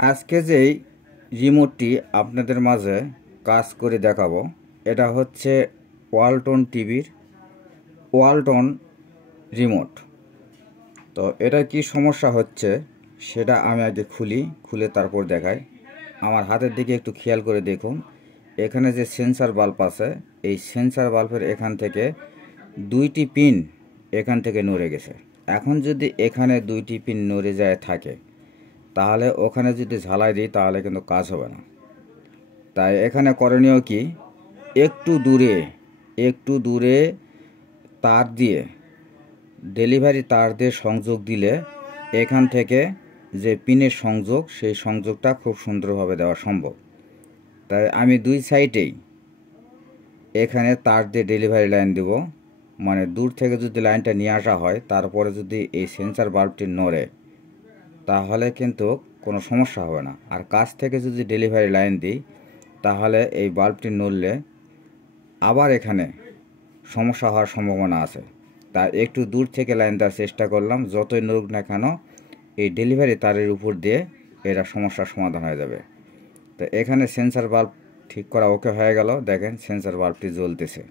আজকে যেই রিমোটটি আপনাদের মাঝে কাজ করে দেখাবো, এটা হচ্ছে ওয়ালটন টিভির ওয়ালটন রিমোট। তো এটা কি সমস্যা হচ্ছে সেটা আমি আগে খুলে তারপর দেখাই। আমার হাতের দিকে একটু খেয়াল করে দেখুন, এখানে যে সেন্সার বাল্ব আছে, এই সেন্সার বাল্বের এখান থেকে দুইটি পিন এখান থেকে নড়ে গেছে। এখন যদি এখানে দুইটি পিন নড়ে যায় থাকে, তাহলে ওখানে যদি ঝালাই দিই তাহলে কিন্তু কাজ হবে না। তাই এখানে করণীয় কি, একটু দূরে তার দিয়ে, ডেলিভারি তার দিয়ে সংযোগ দিলে এখান থেকে যে পিনের সংযোগ, সেই সংযোগটা খুব সুন্দরভাবে দেওয়া সম্ভব। তাই আমি দুই সাইডেই এখানে তার দিয়ে ডেলিভারি লাইন দেব। মানে দূর থেকে যদি লাইনটা নিয়ে আসা হয়, তারপরে যদি এই সেন্সার বাল্বটি নড়ে, তাহলে কিন্তু কোনো সমস্যা হবে না। আর কাছ থেকে যদি ডেলিভারি লাইন দিই, তাহলে এই বাল্বটি নড়লে আবার এখানে সমস্যা হওয়ার সম্ভাবনা আছে। তাই একটু দূর থেকে লাইন দেওয়ার চেষ্টা করলাম। যতই নড়ুক না কেন, এই ডেলিভারি তারের উপর দিয়ে এরা সমস্যার সমাধান হয়ে যাবে। তো এখানে সেন্সার বাল্ব ঠিক করা ওকে হয়ে গেল। দেখেন সেন্সার বাল্বটি জ্বলতেছে।